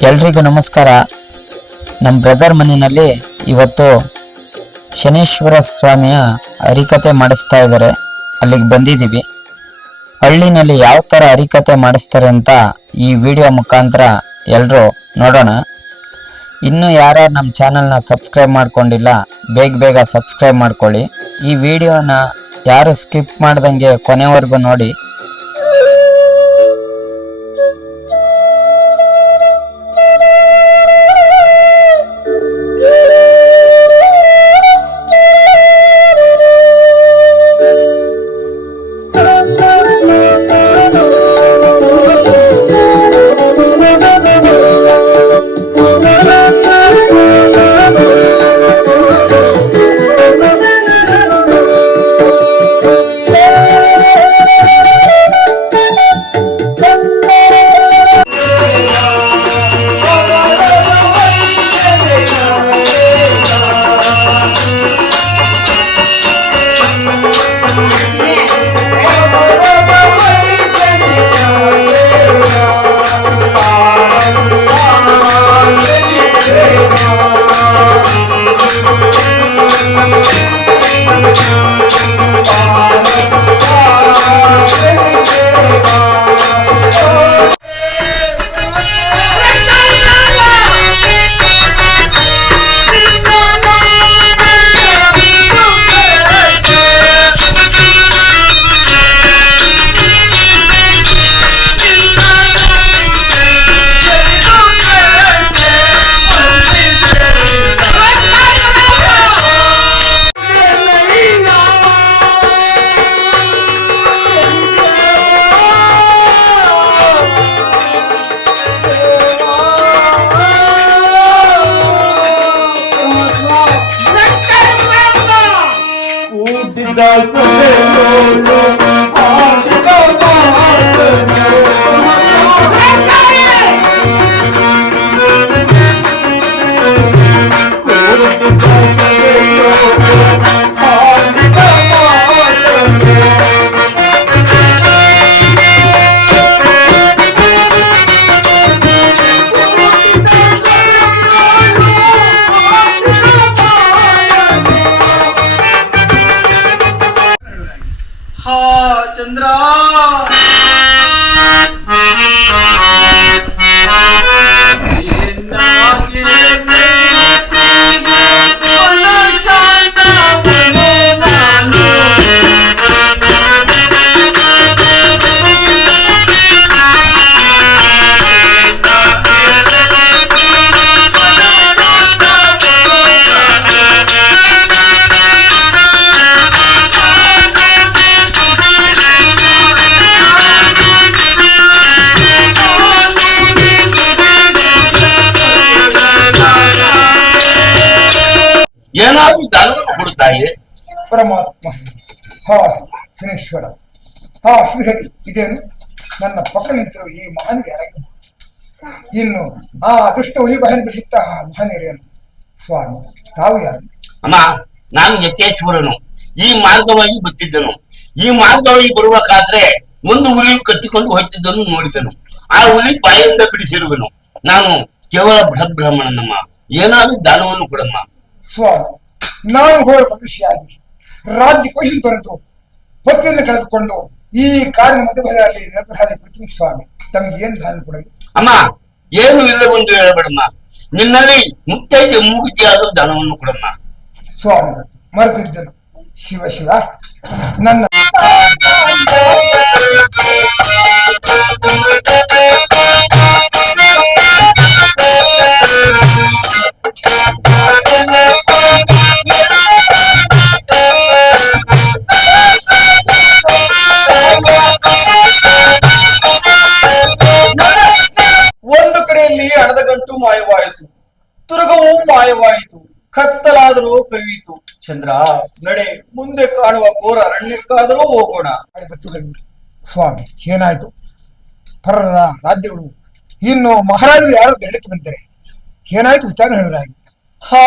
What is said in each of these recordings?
ಎಲ್ರಿಗೂ ನಮಸ್ಕಾರ. ನಮ್ಮ ಬ್ರದರ್ ಮನೆಯಲ್ಲಿ ಇವತ್ತು ಶನೇಶ್ವರ ಸ್ವಾಮಿಯ ಹರಿಕತೆ ಮಾಡಿಸ್ತಾ ಇದ್ದಾರೆ. ಅಲ್ಲಿಗೆ ಬಂದಿದ್ದೀವಿ. ಹಳ್ಳಿನಲ್ಲಿ ಯಾವ ಥರ ಹರಿಕತೆ ಮಾಡಿಸ್ತಾರೆ ಅಂತ ಈ ವಿಡಿಯೋ ಮುಖಾಂತರ ಎಲ್ಲರೂ ನೋಡೋಣ. ಇನ್ನೂ ಯಾರ್ಯಾರು ನಮ್ಮ ಚಾನಲ್ನ ಸಬ್ಸ್ಕ್ರೈಬ್ ಮಾಡ್ಕೊಂಡಿಲ್ಲ, ಬೇಗ ಬೇಗ ಸಬ್ಸ್ಕ್ರೈಬ್ ಮಾಡ್ಕೊಳ್ಳಿ. ಈ ವಿಡಿಯೋನ ಯಾರು ಸ್ಕಿಪ್ ಮಾಡ್ದಂಗೆ ಕೊನೆವರೆಗೂ ನೋಡಿ. ಹಾ ಚಂದ್ರ ಏನಾದ್ರೂ ದಾನವನ್ನು ಕೊಡುತ್ತಾಯೇ ಪರಮಾತ್ಮ. ಹಾ ಶನೇಶ್ವರ. ಹಾ ಶ್ರೀಹರಿ ಇದೇನು? ನನ್ನ ಪಕ್ಕ ನಿಂತಿರುವ ಈ ಮಹಾನ್ ಯಾರಾಗಿ ಇನ್ನು ಆ ದುಷ್ಟ ಹುಲಿ ಬಾಯಿನ ಮಹಾನ್ ಮಹಾನೀರೇನು ಸ್ವಾಮಿ ತಾವು ಯಾರು? ಅಮ್ಮ ನಾನು ಯಥೇಶ್ವರನು ಈ ಮಾರ್ಗವಾಗಿ ಬತ್ತಿದ್ದನು. ಈ ಮಾರ್ಗವಾಗಿ ಬರಬೇಕಾದ್ರೆ ಒಂದು ಹುಲಿ ಕಟ್ಟಿಕೊಂಡು ಹೋಗ್ತಿದ್ದನ್ನು ನೋಡಿದನು. ಆ ಹುಲಿ ಬಾಯಿಂದ ಬಿಡಿಸಿರುವನು. ನಾನು ಕೇವಲ ಬೃಹಬ್ರಾಹ್ಮಣನಮ್ಮ ಏನಾದ್ರೂ ದಾನವನ್ನು ಕೊಡಮ್ಮ. ಸ್ವಾಮಿ ನಾವು ಹೋದ ಪ್ರದೇಶಿಯಾಗಿ ರಾಜ್ಯ ಕೋಶ ತೊರೆದು ಭಕ್ತಿಯನ್ನು ಕಳೆದುಕೊಂಡು ಈ ಕಾರ್ಯ ಮಧ್ಯಭಾಗದಲ್ಲಿ ನಿರಪರಾಧಿ ಕುಳಿತೀನಿ ಸ್ವಾಮಿ. ತಮಗೆ ಏನು ದಾನ ಕೊಡಲಿ? ಅಮ್ಮ ಏನು ಇಲ್ಲವೆಂದು ಹೇಳಬೇಡಮ್ಮ. ನಿನ್ನಲ್ಲಿ ಮುತ್ತೈದೆ ಮೂಗುತಿ ಆದರೂ ದಾನವನ್ನು ಕೊಡಮ್ಮ. ಸ್ವಾಮಿ ಮರೆತಿದ್ದನು. ಶಿವ ಶಿವ ನನ್ನ ಕವಿಯಿತು ಚಂದ್ರ ನಡೆ ಮುಂದೆ ಕಾಣುವ ಘೋರ ಅರಣ್ಯಕ್ಕಾದರೂ ಹೋಗೋಣ. ಸ್ವಾಮಿ ಏನಾಯ್ತು? ಪರರ ರಾಜ್ಯಗಳು ಇನ್ನು ಮಹಾರಾಜರು ಯಾರು ದಡಿತು ಬಂದರೆ? ಏನಾಯ್ತು ವಿಚಾರ ಹೇಳಿದ್ರೆ ಹಾ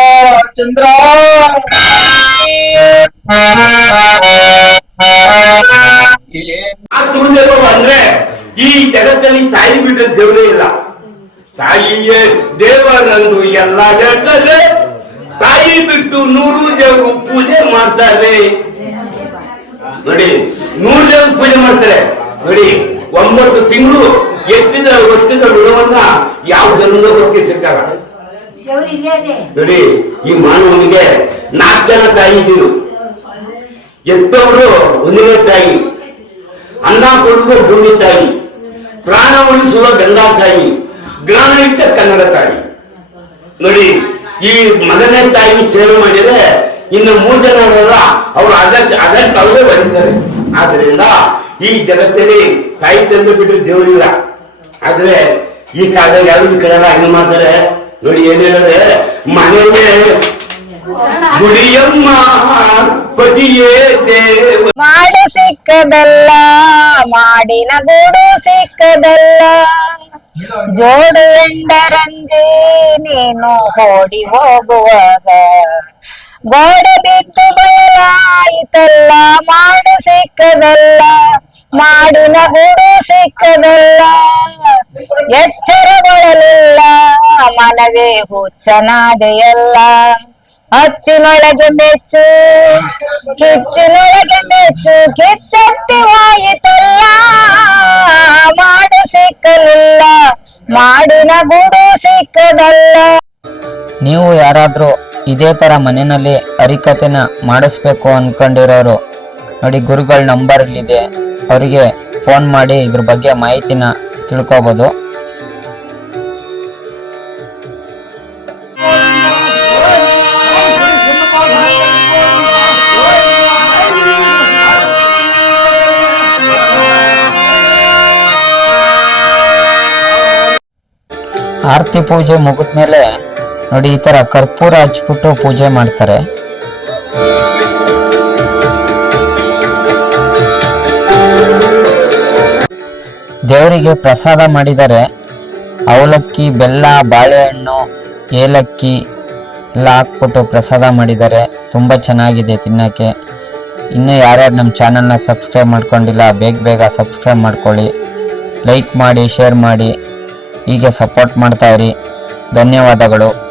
ಚಂದ್ರ. ಅಂದ್ರೆ ಈ ಜಗತ್ತಲ್ಲಿ ತಾಯಿ ಬಿಟ್ಟ ದೇವರೇ ಇಲ್ಲ. ತಾಯಿಯೇ ದೇವರಂದು ಎಲ್ಲ ಹೇಳ್ತಾರೆ ತಾಯಿ ಬಿಟ್ಟು ನೂರು ಜನರು ಪೂಜೆ ಮಾಡ್ತಾರೆ. ನೋಡಿ ನೂರು ಜನ ಪೂಜೆ ಮಾಡ್ತಾರೆ. ನೋಡಿ ಒಂಬತ್ತು ತಿಂಗಳು ಎತ್ತಿದ ಒತ್ತಿದ ಋಣವನ್ನ ಯಾವ ಜನ್ಮದ ಗೊತ್ತಿ ಸರ್ಕಾರ ನೋಡಿ ಈ ಮಾನವನಿಗೆ ನಾಲ್ಕು ಜನ ತಾಯಿ ಇದ್ರು. ಎತ್ತವರು ಒಂದನೇ ತಾಯಿ ಅನ್ನ ಕೊಡುವ ಭೂಮಿ ತಾಯಿ ಪ್ರಾಣ ಉಳಿಸುವ ಗಂಗಾ ತಾಯಿ ಜ್ಞಾನ ಇಟ್ಟ ಕನ್ನಡ ತಾಯಿ. ನೋಡಿ ಈ ಮೊದಲನೇ ತಾಯಿ ಸೇವೆ ಮಾಡಿದ್ರೆ ಇನ್ನು ಮೂರು ಜನ ಅವರೆಲ್ಲ, ಅವರು ಅದರ್ಶ ಅದಕ್ಕೆ ಅವರೇ ಬರೀತಾರೆ ಆದ್ರಿಂದ ಈ ಜಗತ್ತಲ್ಲಿ ತಾಯಿ ತಂದು ಬಿಟ್ಟರೆ ದೇವರಿಲ್ಲ ಆದ್ರೆ ಈ ಕಾಲದಲ್ಲಿ ಯಾರು ಕೇಳಲ್ಲ ಹಂಗ ಮಾಡ್ತಾರೆ ನೋಡಿ ಏನ್ ಹೇಳಿದ್ರೆ ಮನೆಯೇ ಗುಡಿಯಮ್ಮ ಪತಿಯೇ ದೇವ. ಮಾಡಿ ಸಿಕ್ಕದಲ್ಲ, ಮಾಡಿನ ಗುಡು ಸಿಕ್ಕದಲ್ಲ. ಜೋಡು ಎಂಡರಂಜಿ ನೀನು ಓಡಿ ಹೋಗುವಾಗ, ಗೋಡೆ ಬಿದ್ದು ಬಯಲಾಯಿತಲ್ಲ, ಮಾಡು ಸಿಕ್ಕದಲ್ಲ ಮಾಡಿನ ನಗುಡು ಸಿಕ್ಕದಲ್ಲ, ಎಚ್ಚರಗೊಳ್ಳಲಿಲ್ಲ, ಮನವೇ ಹುಚ್ಚನಾದೆಯಲ್ಲ. ಅಚ್ಚಿನೊಳಗೆ ಮೆಚ್ಚು, ಕಿಚ್ಚಿನೊಳಗೆ ಮೆಚ್ಚು, ಕಿಚ್ಚತ್ತಿ ವಾಯಿತಲ್ಲ, ಮಾಡು ಸಿಕ್ಕಲಿಲ್ಲ, ಮಾಡಿನ ಗುಡು ಸಿಕ್ಕದಲ್ಲ. ನೀವು ಯಾರಾದರೂ ಇದೇ ತರ ಮನೆಯಲ್ಲಿ ಹರಿಕತೆನ ಮಾಡಿಸ್ಬೇಕು ಅನ್ಕೊಂಡಿರೋರು, ನೋಡಿ ಗುರುಗಳ ನಂಬರ್ ಇಲ್ಲಿದೆ ಅವರಿಗೆ ಫೋನ್ ಮಾಡಿ ಇದ್ರ ಬಗ್ಗೆ ಮಾಹಿತಿನ ತಿಳ್ಕೊಬೋದು. ಆರತಿ ಪೂಜೆ ಮುಗಿದ್ಮೇಲೆ ನೋಡಿ ಈ ತರ ಕರ್ಪೂರ ಹಚ್ಬಿಟ್ಟು ಪೂಜೆ ಮಾಡ್ತಾರೆ. ದೇವರಿಗೆ ಪ್ರಸಾದ ಮಾಡಿದರೆ ಅವಲಕ್ಕಿ, ಬೆಲ್ಲ, ಬಾಳೆಹಣ್ಣು, ಏಲಕ್ಕಿ ಎಲ್ಲ ಹಾಕ್ಬಿಟ್ಟು ಪ್ರಸಾದ ಮಾಡಿದ್ದಾರೆ ತುಂಬ ಚೆನ್ನಾಗಿದೆ ತಿನ್ನೋಕ್ಕೆ. ಇನ್ನೂ ಯಾರ್ಯಾರು ನಮ್ಮ ಚಾನಲ್ನ ಸಬ್ಸ್ಕ್ರೈಬ್ ಮಾಡ್ಕೊಂಡಿಲ್ಲ, ಬೇಗ ಬೇಗ ಸಬ್ಸ್ಕ್ರೈಬ್ ಮಾಡ್ಕೊಳ್ಳಿ. ಲೈಕ್ ಮಾಡಿ, ಶೇರ್ ಮಾಡಿ. ಹೀಗೆ ಸಪೋರ್ಟ್ ಮಾಡ್ತಾ ಇರಿ. ಧನ್ಯವಾದಗಳು.